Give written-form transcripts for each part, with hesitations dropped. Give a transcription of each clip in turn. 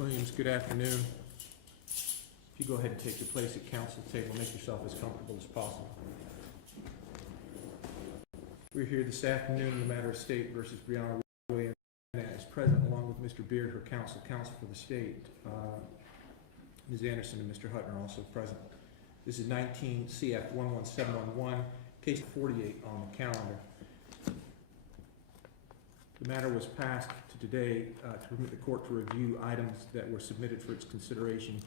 Williams, good afternoon. If you go ahead and take your place at council table, make yourself as comfortable as possible. We're here this afternoon in the matter of State versus Brianna Williams. Is present along with Mr. Beard, her counsel for the state. Ms. Anderson and Mr. Hutton are also present. This is 19 CF 11711, case 48 on the calendar. The matter was passed to today to permit the court to review items that were submitted for its consideration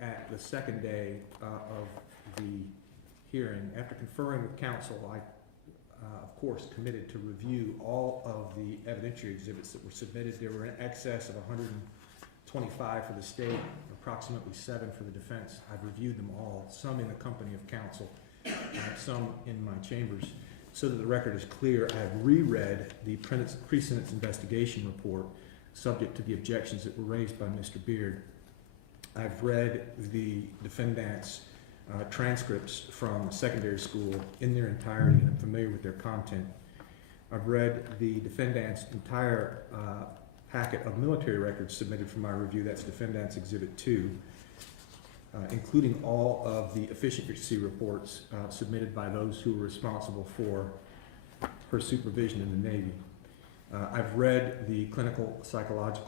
at the second day of the hearing. After conferring with counsel, I, of course, committed to review all of the evidentiary exhibits that were submitted. There were in excess of 125 for the state, approximately 7 for the defense. I've reviewed them all, some in the company of counsel, some in my chambers. So that the record is clear, I have reread the pre-sentence investigation report subject to the objections that were raised by Mr. Beard. I've read the defendant's transcripts from secondary school in their entirety, and I'm familiar with their content. I've read the defendant's entire packet of military records submitted for my review. That's Defendant's Exhibit 2, including all of the efficiency reports submitted by those who were responsible for her supervision in the Navy. I've read the clinical psychology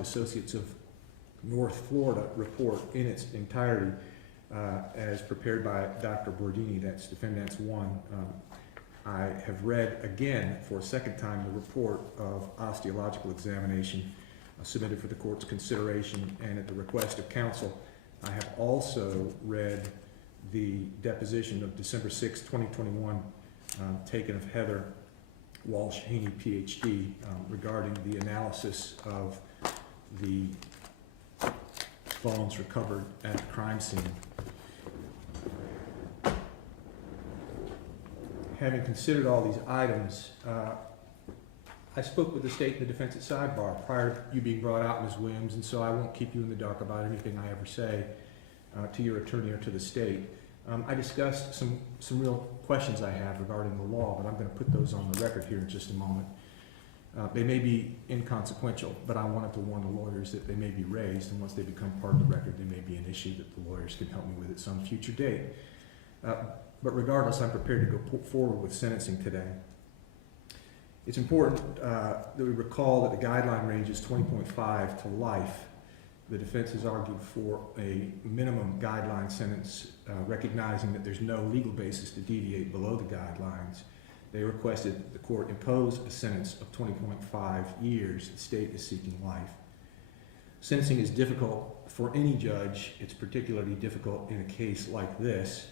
associates of North Florida report in its entirety as prepared by Dr. Bordini. That's Defendant's 1. I have read again for a second time the report of osteological examination submitted for the court's consideration, and at the request of counsel, I have also read the deposition of December 6, 2021, taken of Heather Walsh-Haney, PhD, regarding the analysis of the bones recovered at the crime scene. Having considered all these items, I spoke with the state and the defense at sidebar prior to you being brought out, Ms. Williams, and so I won't keep you in the dark about anything I ever say to your attorney or to the state. I discussed some real questions I have regarding the law, but I'm going to put those on the record here in just a moment. They may be inconsequential, but I wanted to warn the lawyers that they may be raised, and once they become part of the record, they may be an issue that the lawyers can help me with at some future date. But regardless, I'm prepared to go forward with sentencing today. It's important that we recall that the guideline range is 20.5 to life. The defense has argued for a minimum guideline sentence, recognizing that there's no legal basis to deviate below the guidelines. They requested that the court impose a sentence of 20.5 years. The state is seeking life. Sentencing is difficult for any judge. It's particularly difficult in a case like this.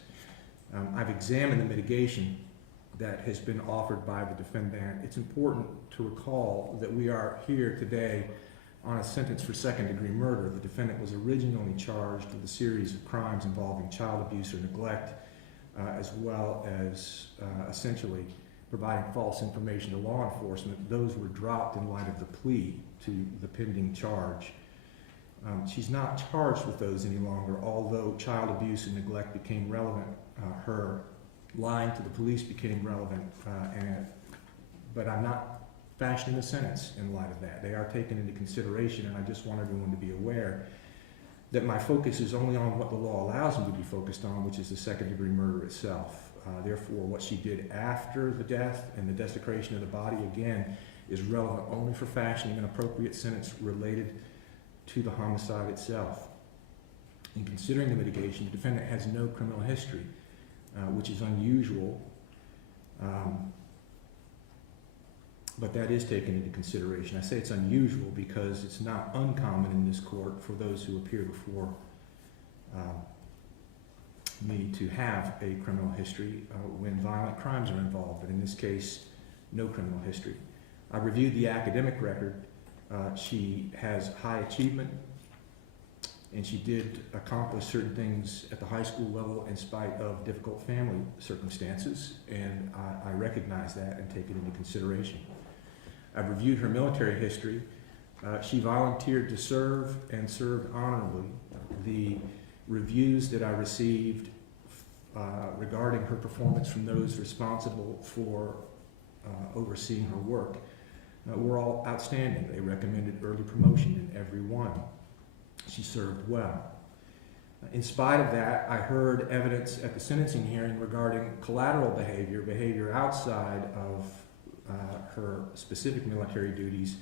I've examined the mitigation that has been offered by the defendant. It's important to recall that we are here today on a sentence for second-degree murder. The defendant was originally charged with a series of crimes involving child abuse or neglect, as well as essentially providing false information to law enforcement. Those were dropped in light of the plea to the pending charge. She's not charged with those any longer, although child abuse and neglect became relevant. Her lying to the police became relevant, but I'm not fashioning a sentence in light of that. They are taken into consideration, and I just want everyone to be aware that my focus is only on what the law allows me to be focused on, which is the second-degree murder itself. Therefore, what she did after the death and the desecration of the body, again, is relevant only for fashioning an appropriate sentence related to the homicide itself. In considering the mitigation, the defendant has no criminal history, which is unusual, but that is taken into consideration. I say it's unusual because it's not uncommon in this court for those who appear before me to have a criminal history when violent crimes are involved, but in this case, no criminal history. I reviewed the academic record. She has high achievement, and she did accomplish certain things at the high school level in spite of difficult family circumstances, and I recognize that and take it into consideration. I've reviewed her military history. She volunteered to serve and served honorably. The reviews that I received regarding her performance from those responsible for overseeing her work were all outstanding. They recommended early promotion in every one. She served well. In spite of that, I heard evidence at the sentencing hearing regarding collateral behavior outside of her specific military duties,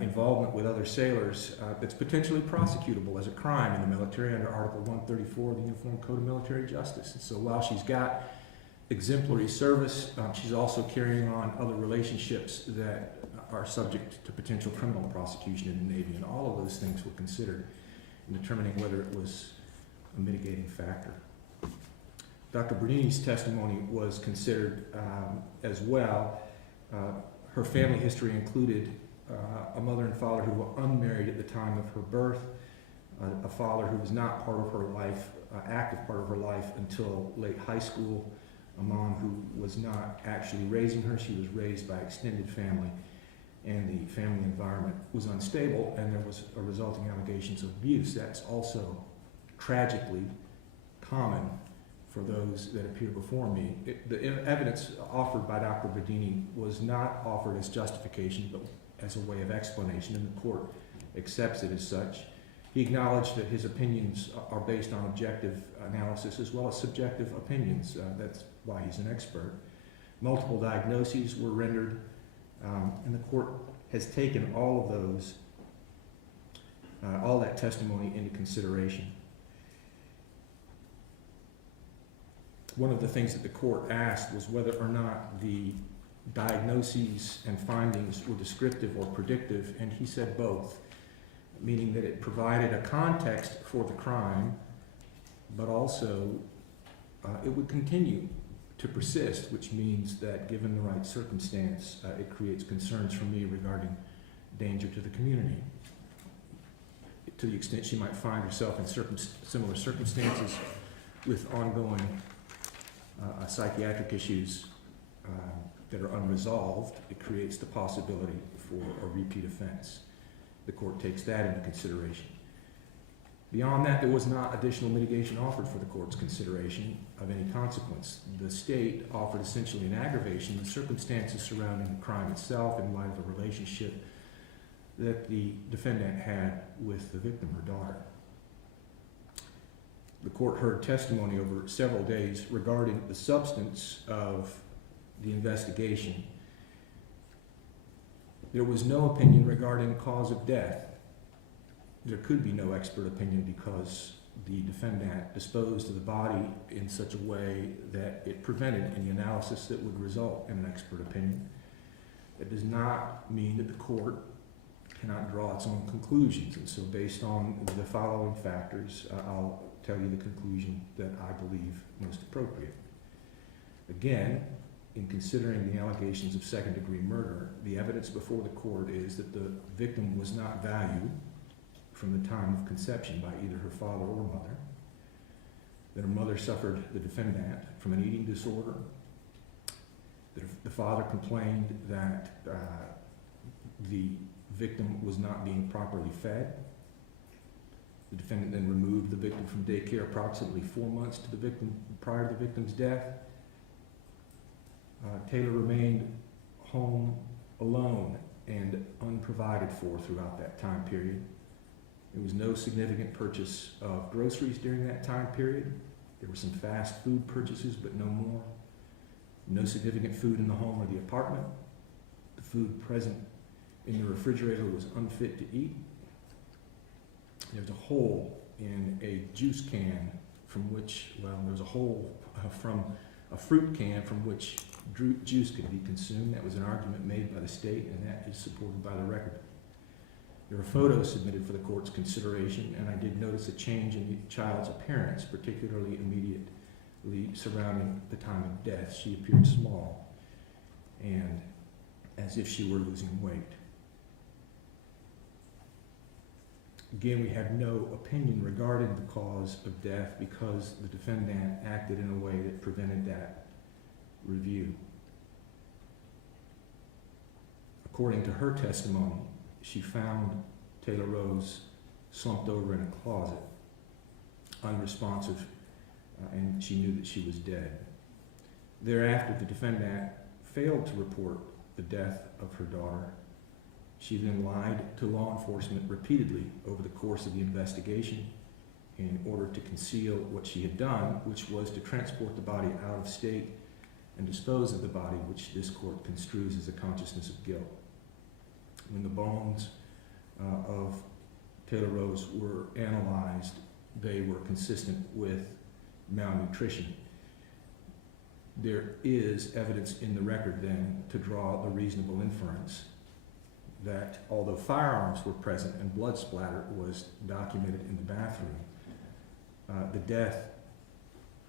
involvement with other sailors that's potentially prosecutable as a crime in the military under Article 134 of the Uniform Code of Military Justice. And so while she's got exemplary service, she's also carrying on other relationships that are subject to potential criminal prosecution in the Navy, and all of those things were considered in determining whether it was a mitigating factor. Dr. Bernini's testimony was considered as well. Her family history included a mother and father who were unmarried at the time of her birth, a father who was not part of her life, active part of her life until late high school, a mom who was not actually raising her. She was raised by extended family, and the family environment was unstable, and there was a resulting allegations of abuse. That's also tragically common for those that appear before me. The evidence offered by Dr. Bernini was not offered as justification, but as a way of explanation, and the court accepts it as such. He acknowledged that his opinions are based on objective analysis as well as subjective opinions. That's why he's an expert. Multiple diagnoses were rendered, and the court has taken all of those, all that testimony into consideration. One of the things that the court asked was whether or not the diagnoses and findings were descriptive or predictive, and he said both, meaning that it provided a context for the crime, but also it would continue to persist, which means that given the right circumstance, it creates concerns for me regarding danger to the community. To the extent she might find herself in similar circumstances with ongoing psychiatric issues that are unresolved, it creates the possibility for a repeat offense. The court takes that into consideration. Beyond that, there was not additional mitigation offered for the court's consideration of any consequence. The state offered essentially an aggravation of the circumstances surrounding the crime itself in light of the relationship that the defendant had with the victim, her daughter. The court heard testimony over several days regarding the substance of the investigation. There was no opinion regarding cause of death. There could be no expert opinion because the defendant disposed of the body in such a way that it prevented any analysis that would result in an expert opinion. It does not mean that the court cannot draw its own conclusions, and so based on the following factors, I'll tell you the conclusion that I believe most appropriate. Again, in considering the allegations of second-degree murder, the evidence before the court is that the victim was not valued from the time of conception by either her father or mother, that her mother suffered, the defendant, from an eating disorder, that the father complained that the victim was not being properly fed. The defendant then removed the victim from daycare approximately 4 months to the victim, prior to the victim's death. Taylor remained home alone and unprovided for throughout that time period. There was no significant purchase of groceries during that time period. There were some fast food purchases, but no more. No significant food in the home or the apartment. The food present in the refrigerator was unfit to eat. There was a hole in a juice can from which, well, there was a hole from a fruit can from which juice could be consumed. That was an argument made by the state, and that is supported by the record. There were photos submitted for the court's consideration, and I did notice a change in the child's appearance, particularly immediately surrounding the time of death. She appeared small and as if she were losing weight. Again, we have no opinion regarding the cause of death because the defendant acted in a way that prevented that review. According to her testimony, she found Taylor Rose slumped over in a closet, unresponsive, and she knew that she was dead. Thereafter, the defendant failed to report the death of her daughter She then lied to law enforcement repeatedly over the course of the investigation in order to conceal what she had done, which was to transport the body out of state and dispose of the body, which this court construes as a consciousness of guilt. When the bones of Taylor Rose were analyzed, they were consistent with malnutrition. There is evidence in the record then to draw the reasonable inference that although firearms were present and blood splatter was documented in the bathroom, the death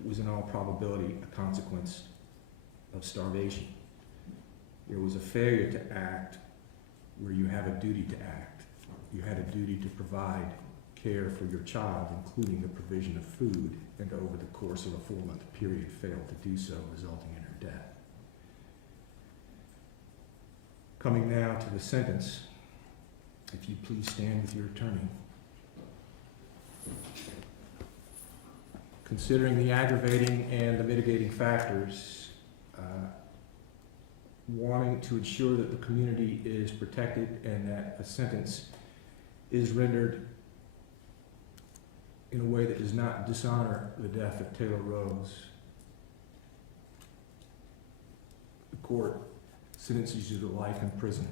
was in all probability a consequence of starvation. There was a failure to act where you have a duty to act. You had a duty to provide care for your child, including the provision of food, and over the course of a 4-month period failed to do so, resulting in her death. Coming now to the sentence, if you please stand with your attorney. Considering the aggravating and the mitigating factors, wanting to ensure that the community is protected and that a sentence is rendered in a way that does not dishonor the death of Taylor Rose, the court sentences you to life in prison.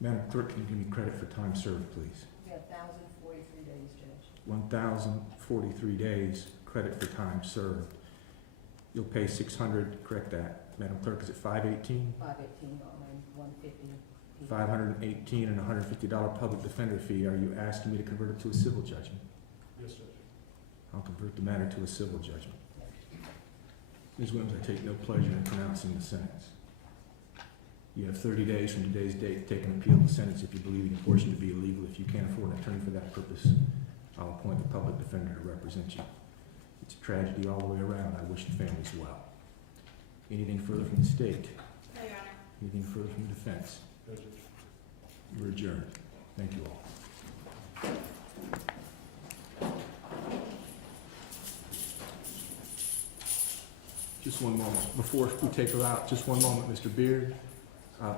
Madam Clerk, can you give me credit for time served, please? We have 1,043 days, Judge. 1,043 days credit for time served. You'll pay $600, correct that. Madam Clerk, is it $518? $518 on $150. $518 and $150 public defender fee. Are you asking me to convert it to a civil judgment? Yes, Judge. I'll convert the matter to a civil judgment. Ms. Williams, I take no pleasure in pronouncing the sentence. You have 30 days from today's date to take an appeal of the sentence if you believe any portion to be illegal. If you can't afford an attorney for that purpose, I'll appoint a public defender to represent you. It's a tragedy all the way around. I wish the families well. Anything further from the state? No, Your Honor. Anything further from the defense? No, Judge. We're adjourned. Thank you all. Just one moment. Before we take her out, just one moment, Mr. Beard.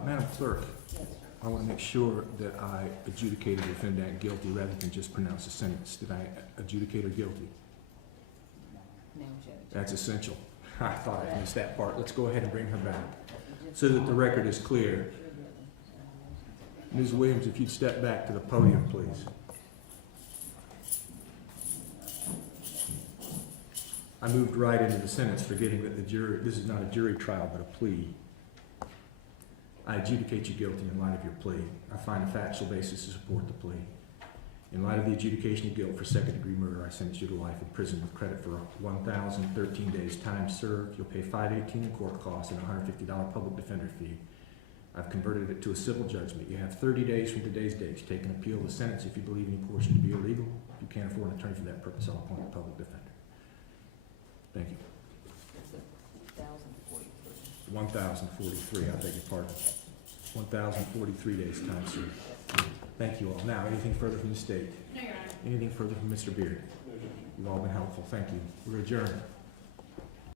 Madam Clerk, Yes, sir. I want to make sure that I adjudicated the defendant guilty rather than just pronounce a sentence. Did I adjudicate her guilty? No, Judge. That's essential. I thought I missed that part. Let's go ahead and bring her back so that the record is clear. Ms. Williams, if you'd step back to the podium, please. I moved right into the sentence, forgetting that the jury, this is not a jury trial, but a plea. I adjudicate you guilty in light of your plea. I find a factual basis to support the plea. In light of the adjudication of guilt for second-degree murder, I sentence you to life in prison with credit for 1,013 days time served. You'll pay $518 in court costs and a $150 public defender fee. I've converted it to a civil judgment. You have 30 days from today's date to take an appeal of the sentence if you believe any portion to be illegal. If you can't afford an attorney for that purpose, I'll appoint a public defender. Thank you. It's 1,043. 1,043, I beg your pardon. 1,043 days time served. Thank you all. Now, anything further from the state? No, Your Honor. Anything further from Mr. Beard? No, Judge. You've all been helpful. Thank you. We're adjourned.